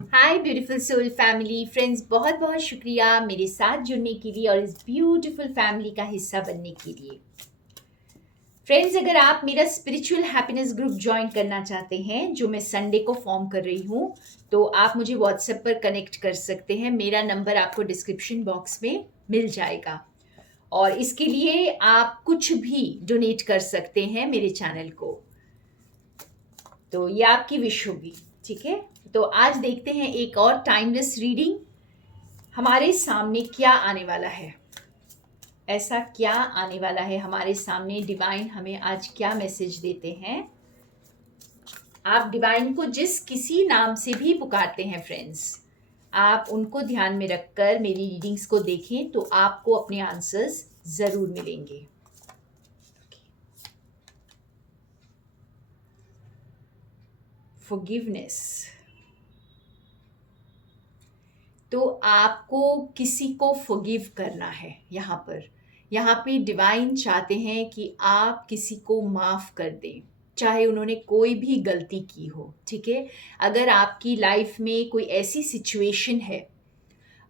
हाय beautiful soul family friends, बहुत बहुत शुक्रिया मेरे साथ जुड़ने के लिए और इस ब्यूटीफुल फैमिली का हिस्सा बनने के लिए। फ्रेंड्स, अगर आप मेरा स्पिरिचुअल हैप्पीनेस ग्रुप ज्वाइन करना चाहते हैं जो मैं संडे को फॉर्म कर रही हूँ, तो आप मुझे व्हाट्सएप पर कनेक्ट कर सकते हैं। मेरा नंबर आपको डिस्क्रिप्शन बॉक्स में मिल जाएगा और इसके लिए आप कुछ भी डोनेट कर सकते हैं मेरे चैनल को। तो ये आपकी विश होगी, ठीक है। तो आज देखते हैं एक और टाइमलेस रीडिंग। हमारे सामने क्या आने वाला है, ऐसा क्या आने वाला है हमारे सामने, डिवाइन हमें आज क्या मैसेज देते हैं। आप डिवाइन को जिस किसी नाम से भी पुकारते हैं फ्रेंड्स, आप उनको ध्यान में रखकर मेरी रीडिंग्स को देखें तो आपको अपने आंसर्स जरूर मिलेंगे। फॉरगिवनेस। तो आपको किसी को फॉरगिव करना है। यहाँ पे डिवाइन चाहते हैं कि आप किसी को माफ़ कर दें, चाहे उन्होंने कोई भी गलती की हो, ठीक है। अगर आपकी लाइफ में कोई ऐसी सिचुएशन है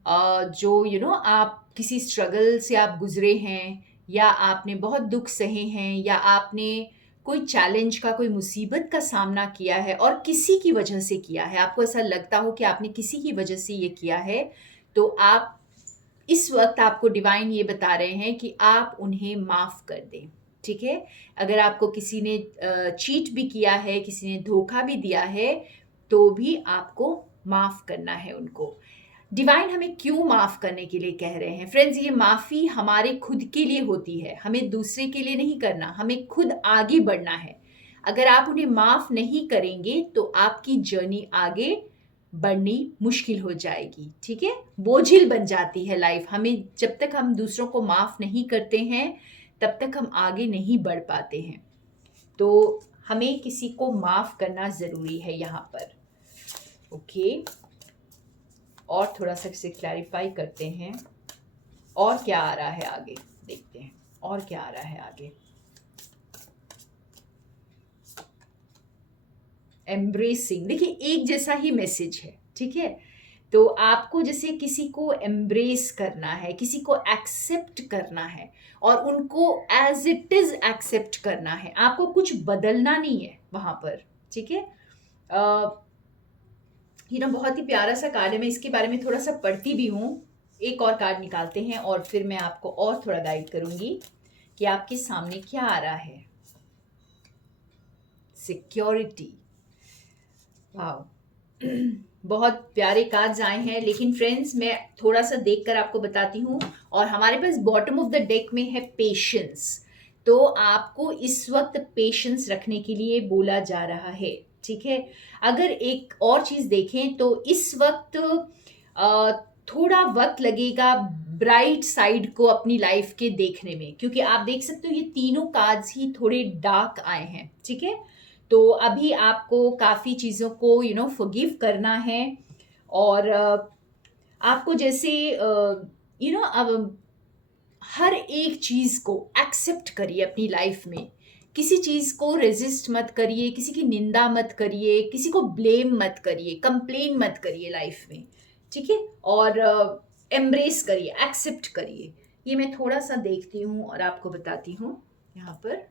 जो आप किसी स्ट्रगल से आप गुजरे हैं, या आपने बहुत दुख सहे हैं, या आपने कोई चैलेंज का, कोई मुसीबत का सामना किया है और किसी की वजह से किया है, आपको ऐसा लगता हो कि आपने किसी की वजह से ये किया है, तो आप इस वक्त आपको डिवाइन ये बता रहे हैं कि आप उन्हें माफ़ कर दें, ठीक है। अगर आपको किसी ने चीट भी किया है, किसी ने धोखा भी दिया है, तो भी आपको माफ़ करना है उनको। डिवाइन हमें क्यों माफ़ करने के लिए कह रहे हैं फ्रेंड्स? ये माफ़ी हमारे खुद के लिए होती है, हमें दूसरे के लिए नहीं करना, हमें खुद आगे बढ़ना है। अगर आप उन्हें माफ़ नहीं करेंगे तो आपकी जर्नी आगे बढ़नी मुश्किल हो जाएगी, ठीक है। बोझिल बन जाती है लाइफ। हमें जब तक हम दूसरों को माफ़ नहीं करते हैं तब तक हम आगे नहीं बढ़ पाते हैं। तो हमें किसी को माफ़ करना ज़रूरी है यहाँ पर, ओके। और थोड़ा सा इसे क्लैरिफाई करते हैं और क्या आ रहा है आगे, देखते हैं और क्या आ रहा है आगे। एम्ब्रेसिंग, देखिए एक जैसा ही मैसेज है, ठीक है। तो आपको जैसे किसी को एम्ब्रेस करना है, किसी को एक्सेप्ट करना है और उनको एज इट इज एक्सेप्ट करना है, आपको कुछ बदलना नहीं है वहां पर, ठीक है। बहुत ही प्यारा सा कार्ड है, मैं इसके बारे में थोड़ा सा पढ़ती भी हूँ। एक और कार्ड निकालते हैं और फिर मैं आपको और थोड़ा गाइड करूंगी कि आपके सामने क्या आ रहा है। सिक्योरिटी, वाह। बहुत प्यारे कार्ड्स आए हैं, लेकिन फ्रेंड्स मैं थोड़ा सा देखकर आपको बताती हूँ। और हमारे पास बॉटम ऑफ द डेक में है पेशेंस। तो आपको इस वक्त पेशेंस रखने के लिए बोला जा रहा है, ठीक है। अगर एक और चीज देखें तो इस वक्त अ, थोड़ा वक्त लगेगा ब्राइट साइड को अपनी लाइफ के देखने में, क्योंकि आप देख सकते हो ये तीनों कार्ड्स ही थोड़े डार्क आए हैं, ठीक है। तो अभी आपको काफ़ी चीज़ों को फॉरगिव करना है। और आपको जैसे अब हर एक चीज़ को एक्सेप्ट करिए अपनी लाइफ में। किसी चीज़ को रेजिस्ट मत करिए, किसी की निंदा मत करिए, किसी को ब्लेम मत करिए, कंप्लेन मत करिए लाइफ में, ठीक है। और एम्ब्रेस करिए, एक्सेप्ट करिए। ये मैं थोड़ा सा देखती हूँ और आपको बताती हूँ यहाँ पर।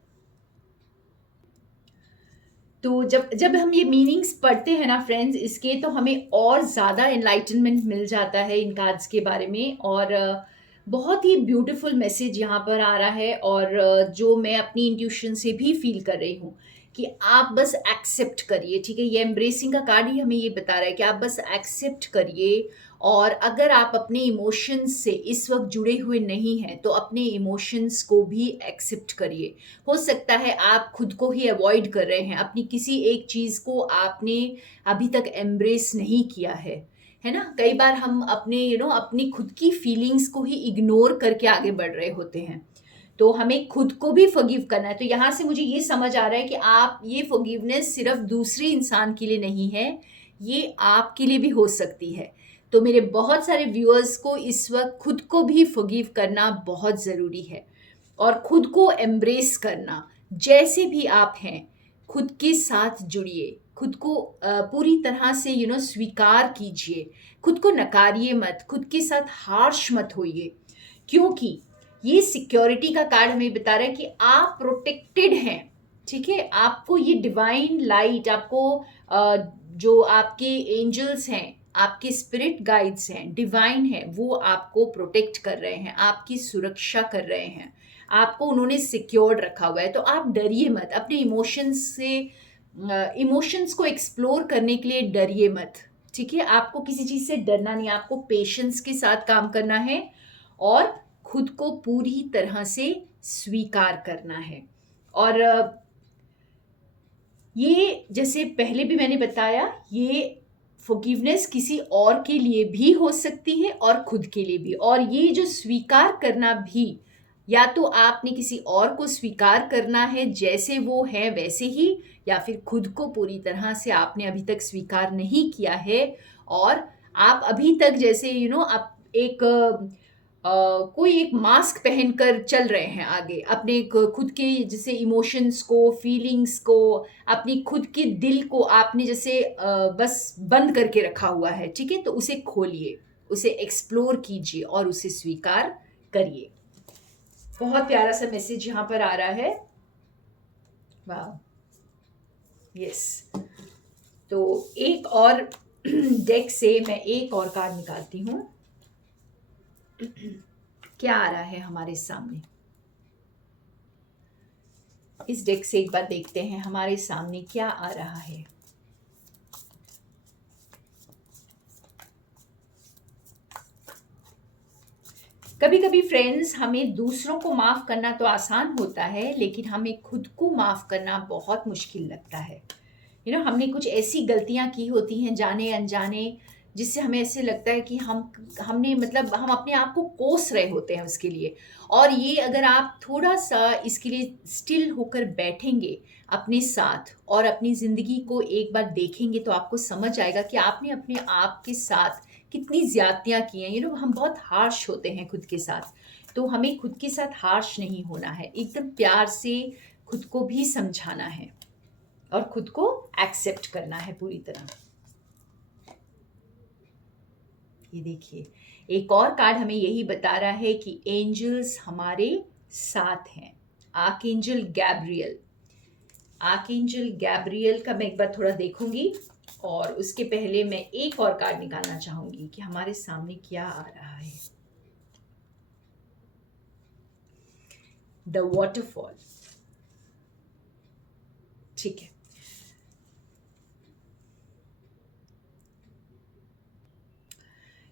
तो जब जब हम ये मीनिंग्स पढ़ते हैं ना फ्रेंड्स इसके, तो हमें और ज़्यादा एनलाइटनमेंट मिल जाता है इन कार्ड्स के बारे में। और बहुत ही ब्यूटीफुल मैसेज यहाँ पर आ रहा है। और जो मैं अपनी इंट्यूशन से भी फील कर रही हूँ कि आप बस एक्सेप्ट करिए, ठीक है। ये एम्ब्रेसिंग का कार्ड ही हमें ये बता रहा है कि आप बस एक्सेप्ट करिए। और अगर आप अपने इमोशंस से इस वक्त जुड़े हुए नहीं हैं तो अपने इमोशंस को भी एक्सेप्ट करिए। हो सकता है आप खुद को ही अवॉइड कर रहे हैं, अपनी किसी एक चीज़ को आपने अभी तक एम्ब्रेस नहीं किया है ना। कई बार हम अपने अपनी खुद की फीलिंग्स को ही इग्नोर करके आगे बढ़ रहे होते हैं। तो हमें खुद को भी फॉरगिव करना है। तो यहाँ से मुझे ये समझ आ रहा है कि आप ये फॉरगिवनेस सिर्फ दूसरे इंसान के लिए नहीं है, ये आपके लिए भी हो सकती है। तो मेरे बहुत सारे व्यूअर्स को इस वक्त खुद को भी फॉरगिव करना बहुत ज़रूरी है और खुद को एम्ब्रेस करना। जैसे भी आप हैं खुद के साथ जुड़िए, खुद को पूरी तरह से स्वीकार कीजिए, खुद को नकारिए मत, खुद के साथ हार्श मत होइए, क्योंकि ये सिक्योरिटी का कार्ड हमें बता रहा है कि आप प्रोटेक्टेड हैं। ठीक है, आपको ये डिवाइन लाइट, आपको जो आपके एंजल्स हैं, आपके स्पिरिट गाइड्स हैं, डिवाइन है, वो आपको प्रोटेक्ट कर रहे हैं, आपकी सुरक्षा कर रहे हैं, आपको उन्होंने सिक्योर्ड रखा हुआ है। तो आप डरिए मत, अपने इमोशंस को एक्सप्लोर करने के लिए डरिए मत। ठीक है, आपको किसी चीज़ से डरना नहीं, आपको पेशेंस के साथ काम करना है और खुद को पूरी तरह से स्वीकार करना है। और ये जैसे पहले भी मैंने बताया, ये फॉरगिवनेस किसी और के लिए भी हो सकती है और खुद के लिए भी। और ये जो स्वीकार करना भी, या तो आपने किसी और को स्वीकार करना है जैसे वो है वैसे ही, या फिर खुद को पूरी तरह से आपने अभी तक स्वीकार नहीं किया है और आप अभी तक जैसे आप एक कोई एक मास्क पहनकर चल रहे हैं आगे, अपने खुद के जैसे इमोशंस को, फीलिंग्स को, अपनी खुद के दिल को आपने जैसे बस बंद करके रखा हुआ है। ठीक है, तो उसे खोलिए, उसे एक्सप्लोर कीजिए और उसे स्वीकार करिए। बहुत प्यारा सा मैसेज यहाँ पर आ रहा है। वाह, यस। तो एक और डेक से मैं एक और कार्ड निकालती हूँ। क्या आ रहा है हमारे सामने, इस डेक से एक बार देखते हैं हमारे सामने क्या आ रहा है। कभी कभी फ्रेंड्स, हमें दूसरों को माफ करना तो आसान होता है, लेकिन हमें खुद को माफ करना बहुत मुश्किल लगता है। हमने कुछ ऐसी गलतियां की होती हैं जाने अनजाने, जिससे हमें ऐसे लगता है कि हमने मतलब हम अपने आप को कोस रहे होते हैं उसके लिए। और ये अगर आप थोड़ा सा इसके लिए स्टिल होकर बैठेंगे अपने साथ और अपनी ज़िंदगी को एक बार देखेंगे, तो आपको समझ आएगा कि आपने अपने आप के साथ कितनी ज़्यादतियाँ की हैं। हम बहुत हार्श होते हैं खुद के साथ, तो हमें खुद के साथ हार्श नहीं होना है, एकदम प्यार से खुद को भी समझाना है और खुद को एक्सेप्ट करना है पूरी तरह। ये देखिए, एक और कार्ड हमें यही बता रहा है कि एंजल्स हमारे साथ हैं। आर्कएंजल गैब्रियल, आर्कएंजल गैब्रियल का मैं एक बार थोड़ा देखूंगी, और उसके पहले मैं एक और कार्ड निकालना चाहूंगी कि हमारे सामने क्या आ रहा है। The waterfall. ठीक है,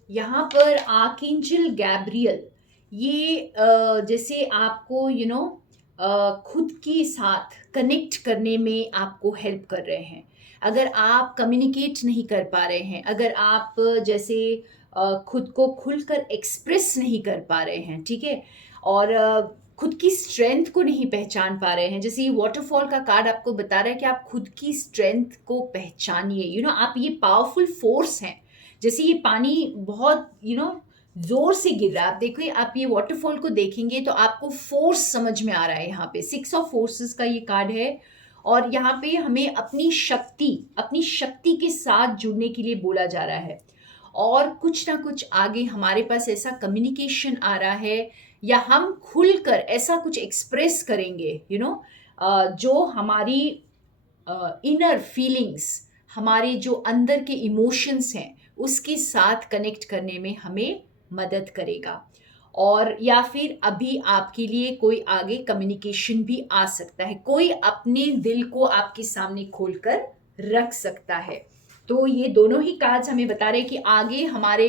यहाँ पर आर्कएंजल गैब्रियल ये जैसे आपको खुद के साथ कनेक्ट करने में आपको हेल्प कर रहे हैं। अगर आप कम्युनिकेट नहीं कर पा रहे हैं, अगर आप जैसे खुद को खुलकर एक्सप्रेस नहीं कर पा रहे हैं, ठीक है, और खुद की स्ट्रेंथ को नहीं पहचान पा रहे हैं, जैसे ये वाटरफॉल का कार्ड आपको बता रहा है कि आप खुद की स्ट्रेंथ को पहचानिए। आप ये पावरफुल फोर्स हैं। जैसे ये पानी बहुत जोर से गिर रहा है, आप देखिए, आप ये वाटरफॉल को देखेंगे तो आपको फोर्स समझ में आ रहा है। यहाँ पे 6 ऑफ फोर्सेस का ये कार्ड है, और यहाँ पे हमें अपनी शक्ति के साथ जुड़ने के लिए बोला जा रहा है। और कुछ ना कुछ आगे हमारे पास ऐसा कम्युनिकेशन आ रहा है, या हम खुलकर ऐसा कुछ एक्सप्रेस करेंगे जो हमारी इनर फीलिंग्स, हमारे जो अंदर के इमोशंस हैं, उसके साथ कनेक्ट करने में हमें मदद करेगा। और या फिर अभी आपके लिए कोई आगे कम्युनिकेशन भी आ सकता है, कोई अपने दिल को आपके सामने खोलकर रख सकता है। तो ये दोनों ही कार्ड्स हमें बता रहे हैं कि आगे हमारे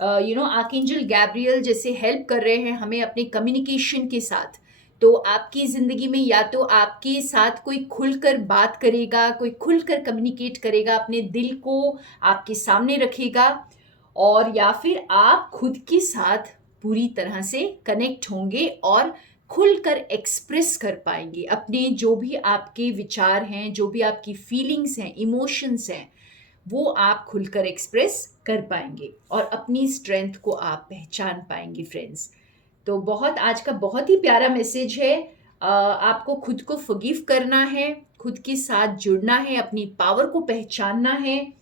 आर्कएंजल गैब्रियल जैसे हेल्प कर रहे हैं हमें अपने कम्युनिकेशन के साथ। तो आपकी ज़िंदगी में या तो आपके साथ कोई खुलकर बात करेगा, कोई खुलकर कम्युनिकेट करेगा, अपने दिल को आपके सामने रखेगा, और या फिर आप खुद के साथ पूरी तरह से कनेक्ट होंगे और खुलकर एक्सप्रेस कर पाएंगे अपने जो भी आपके विचार हैं, जो भी आपकी फीलिंग्स हैं, इमोशंस हैं, वो आप खुलकर एक्सप्रेस कर पाएंगे और अपनी स्ट्रेंथ को आप पहचान पाएंगे फ्रेंड्स। तो आज का बहुत ही प्यारा मैसेज है। आपको खुद को फॉरगिव करना है, खुद के साथ जुड़ना है, अपनी पावर को पहचानना है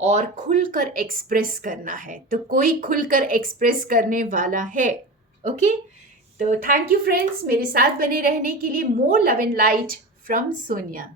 और खुलकर एक्सप्रेस करना है। तो कोई खुलकर एक्सप्रेस करने वाला है। ओके, तो थैंक यू फ्रेंड्स, मेरे साथ बने रहने के लिए। More love and light from Sonia.